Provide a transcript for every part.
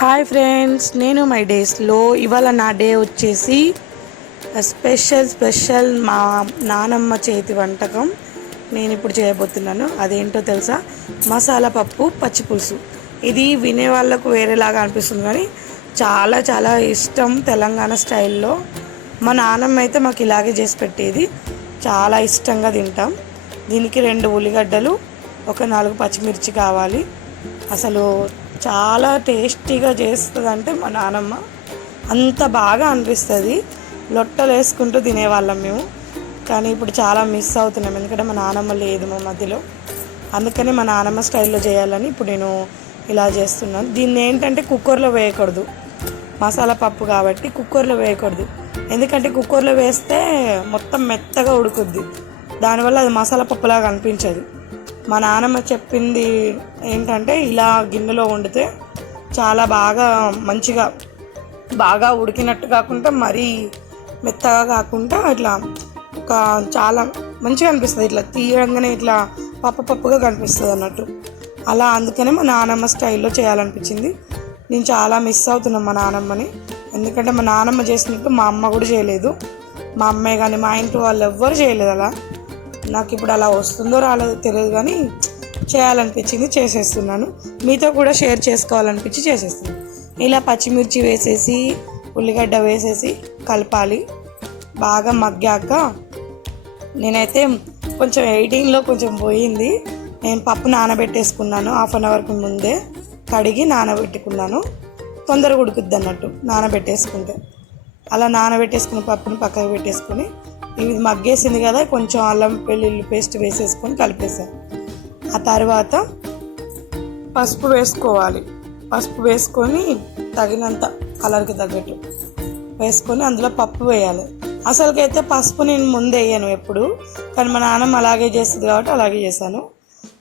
Hi friends, నేను my డేస్లో ఇవాళ నా డే వచ్చేసి స్పెషల్ మా నానమ్మ చేతి వంటకం నేను ఇప్పుడు చేయబోతున్నాను. అదేంటో తెలుసా? మసాలా పప్పు పచ్చి పులుసు. ఇది వినే వాళ్ళకు వేరేలాగా అనిపిస్తుంది కానీ చాలా చాలా ఇష్టం. తెలంగాణ స్టైల్లో మా నానమ్మ అయితే మాకు ఇలాగే చేసి పెట్టేది. చాలా ఇష్టంగా తింటాం. దీనికి 2 ఉల్లిగడ్డలు, ఒక 4 పచ్చిమిర్చి కావాలి. అసలు చాలా టేస్టీగా చేస్తుంది. అంటే మా నానమ్మ అంత బాగా అనిపిస్తుంది. లొట్టలు వేసుకుంటూ తినేవాళ్ళం మేము. కానీ ఇప్పుడు చాలా మిస్ అవుతున్నాం, ఎందుకంటే మా నానమ్మ లేదు మా మధ్యలో. అందుకని మా నానమ్మ స్టైల్లో చేయాలని ఇప్పుడు నేను ఇలా చేస్తున్నాను. దీన్ని ఏంటంటే కుక్కర్లో వేయకూడదు, మసాలా పప్పు కాబట్టి కుక్కర్లో వేయకూడదు. ఎందుకంటే కుక్కర్లో వేస్తే మొత్తం మెత్తగా ఉడుకుద్ది, దానివల్ల అది మసాలా పప్పులాగా అనిపించదు. మా నాన్నమ్మ చెప్పింది ఏంటంటే ఇలా గిన్నెలో వండితే చాలా మంచిగా బాగా ఉడికినట్టు కాకుండా మరీ మెత్తగా కాకుండా ఇట్లా ఒక చాలా మంచిగా అనిపిస్తుంది. ఇట్లా తీయంగానే ఇట్లా పప్పుగా కనిపిస్తుంది అన్నట్టు. అలా అందుకనే మా నాన్నమ్మ స్టైల్లో చేయాలనిపించింది. నేను చాలా మిస్ అవుతున్నాను మా నాన్నమ్మని. ఎందుకంటే మా నాన్నమ్మ చేసినట్టు మా అమ్మ కూడా చేయలేదు. మా అమ్మే కానీ మా ఇంటి వాళ్ళు ఎవ్వరు చేయలేదు అలా. నాకు ఇప్పుడు అలా వస్తుందో రాలేదో తెలియదు, కానీ చేయాలనిపించింది, చేసేస్తున్నాను. మీతో కూడా షేర్ చేసుకోవాలనిపించి చేసేస్తున్నాను. ఇలా పచ్చిమిర్చి వేసేసి ఉల్లిగడ్డ వేసేసి కలపాలి. బాగా మగ్గాక నేనైతే కొంచెం ఎడిటింగ్లో కొంచెం పోయింది. నేను పప్పు నానబెట్టేసుకున్నాను. 1/2 అవర్కి ముందే కడిగి నానబెట్టుకున్నాను. తొందరగా ఉడుకుద్ది అన్నట్టు నానబెట్టేసుకుంటే. అలా నానబెట్టేసుకుని పప్పుని పక్కకు పెట్టేసుకొని ఇది మగ్గేసింది కదా, కొంచెం అల్లం వెల్లుల్లి పేస్ట్ వేసేసుకొని కలిపేసాను. ఆ తర్వాత పసుపు వేసుకోవాలి. పసుపు వేసుకొని తగినంత కలర్కి తగ్గట్టు వేసుకొని అందులో పప్పు వేయాలి. అసలుకైతే పసుపు నేను ముందే వేయను ఎప్పుడు, కానీ మా నాన్నమ్మ అలాగే చేస్తుంది కాబట్టి అలాగే చేశాను.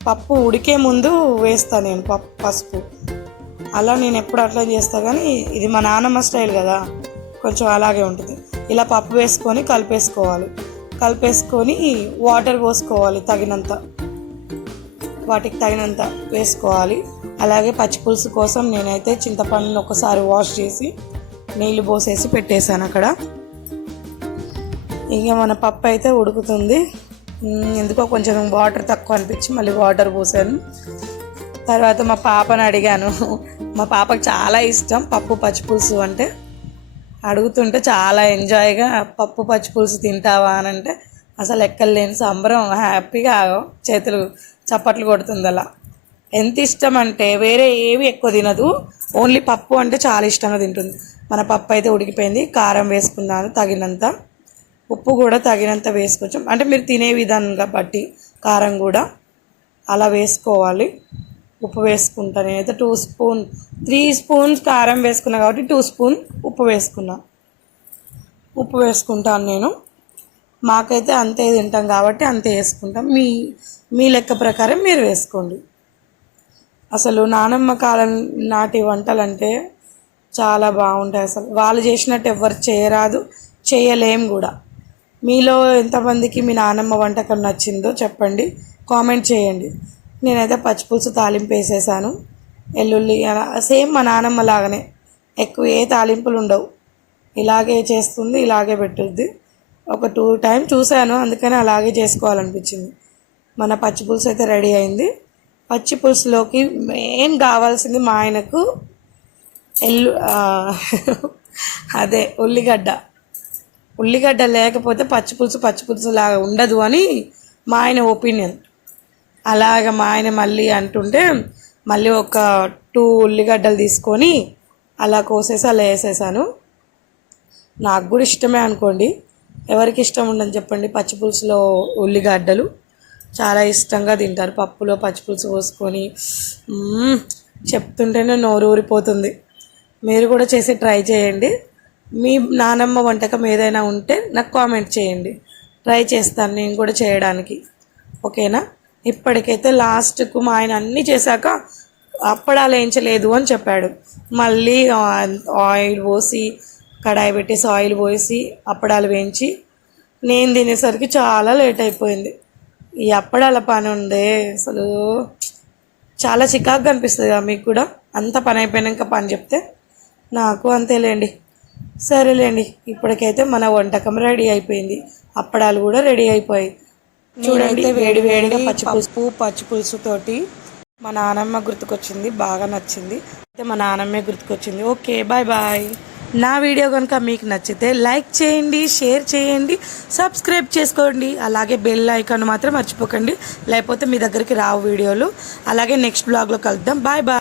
పప్పు ఉడికే ముందు వేస్తాను నేను పసుపు. అలా నేను ఎప్పుడు అట్లా చేస్తాను, కానీ ఇది మా నాన్నమ్మ స్టైల్ కదా, కొంచెం అలాగే ఉంటుంది. ఇలా పప్పు వేసుకొని కలిపేసుకొని వాటర్ పోసుకోవాలి, వాటికి తగినంత వేసుకోవాలి. అలాగే పచ్చిపులుసు కోసం నేనైతే చింతపండుని ఒకసారి వాష్ చేసి నీళ్ళు పోసేసి పెట్టేశాను అక్కడ. ఇక మన పప్పు అయితే ఉడుకుతుంది. ఎందుకో కొంచెం వాటర్ తక్కువ అనిపించి మళ్ళీ వాటర్ పోసాను. తర్వాత మా పాపను అడిగాను. మా పాపకు చాలా ఇష్టం పప్పు పచ్చిపులుసు అంటే. అడుగుతుంటే చాలా ఎంజాయ్గా పప్పు పచ్చిపులుసు తింటావా అని అంటే అసలు ఎక్కలేని సంబరం, హ్యాపీగా చేతులు చప్పట్లు కొడుతుంది. అలా ఎంత ఇష్టం అంటే వేరే ఏవి ఎక్కువ తినదు, ఓన్లీ పప్పు అంటే చాలా ఇష్టంగా తింటుంది. మన పప్పు అయితే ఉడికిపోయింది. కారం వేసుకున్నాను తగినంత, ఉప్పు కూడా తగినంత వేసుకోవచ్చు. అంటే మీరు తినే విధానంగా బట్టి కారం కూడా అలా వేసుకోవాలి. ఉప్పు వేసుకుంటాను నేనైతే 3 స్పూన్స్ కారం వేసుకున్నా కాబట్టి 2 స్పూన్ ఉప్పు వేసుకుంటాను నేను. మాకైతే అంతే తింటాం కాబట్టి అంతే వేసుకుంటాం. మీ లెక్క ప్రకారం మీరు వేసుకోండి. అసలు నానమ్మ కాలం నాటి వంటలు అంటే చాలా బాగుంటాయి. అసలు వాళ్ళు చేసినట్టు ఎవరు చేయరాదు, చేయలేం కూడా. మీలో ఎంతమందికి మీ నానమ్మ వంటకం నచ్చిందో చెప్పండి, కామెంట్ చేయండి. నేనైతే పచ్చిపులుసు తాలింపు వేసేసాను. వెల్లుల్లి అలా సేమ్ మా నానమ్మ లాగానే, ఎక్కువ ఏ తాలింపులు ఉండవు. ఇలాగే చేస్తుంది, ఇలాగే పెట్టుద్ది. ఒక 2 టైం చూశాను, అందుకని అలాగే చేసుకోవాలనిపించింది. మన పచ్చిపులుసు అయితే రెడీ అయింది. పచ్చిపులుసులోకి మెయిన్ కావాల్సింది మా ఆయనకు అదే ఉల్లిగడ్డ లేకపోతే పచ్చిపులుసు లాగా ఉండదు అని మా ఆయన ఒపీనియన్. అలాగ మా ఆయన మళ్ళీ అంటుంటే మళ్ళీ ఒక 2 ఉల్లిగడ్డలు తీసుకొని అలా కోసేసి అలా వేసేసాను. నాకు కూడా ఇష్టమే అనుకోండి, ఎవరికి ఇష్టం ఉండని చెప్పండి. పచ్చిపులుసులో ఉల్లిగడ్డలు చాలా ఇష్టంగా తింటారు. పప్పులో పచ్చిపులుసు పోసుకొని చెప్తుంటేనే నోరు ఊరిపోతుంది. మీరు కూడా చేసి ట్రై చేయండి. మీ నానమ్మ వంటకం ఏదైనా ఉంటే నాకు కామెంట్ చేయండి, ట్రై చేస్తాను నేను కూడా చేయడానికి. ఓకేనా? ఇప్పటికైతే లాస్ట్కు మా ఆయన అన్నీ చేశాక అప్పడాలు వేయించలేదు అని చెప్పాడు. మళ్ళీ ఆయిల్ పోసి కడాయి పెట్టేసి ఆయిల్ పోసి అప్పడాలు వేయించి నేను తినేసరికి చాలా లేట్ అయిపోయింది. ఈ అప్పడాల పని ఉండే అసలు చాలా చికాకుగా అనిపిస్తుంది కదా మీకు కూడా, అంత పని అయిపోయినాక పని చెప్తే నాకు అంతేలేండి. సరేలేండి, ఇప్పటికైతే మన వంటకం రెడీ అయిపోయింది. అప్పడాలు కూడా రెడీ అయిపోయాయి. చూడండి, వేడి వేడిగా పచ్చిపులుసుతోటి మా నానమ్మ గుర్తుకొచ్చింది, బాగా నచ్చింది. అయితే మా నానమ్మే గుర్తుకొచ్చింది. Okay, bye bye. నా వీడియో కనుక మీకు నచ్చితే లైక్ చేయండి, షేర్ చేయండి, సబ్స్క్రైబ్ చేసుకోండి. అలాగే బెల్ ఐకాన్ మాత్రం మర్చిపోకండి, లేకపోతే మీ దగ్గరికి రావు వీడియోలు. అలాగే నెక్స్ట్ బ్లాగ్లో కలుద్దాం. Bye bye.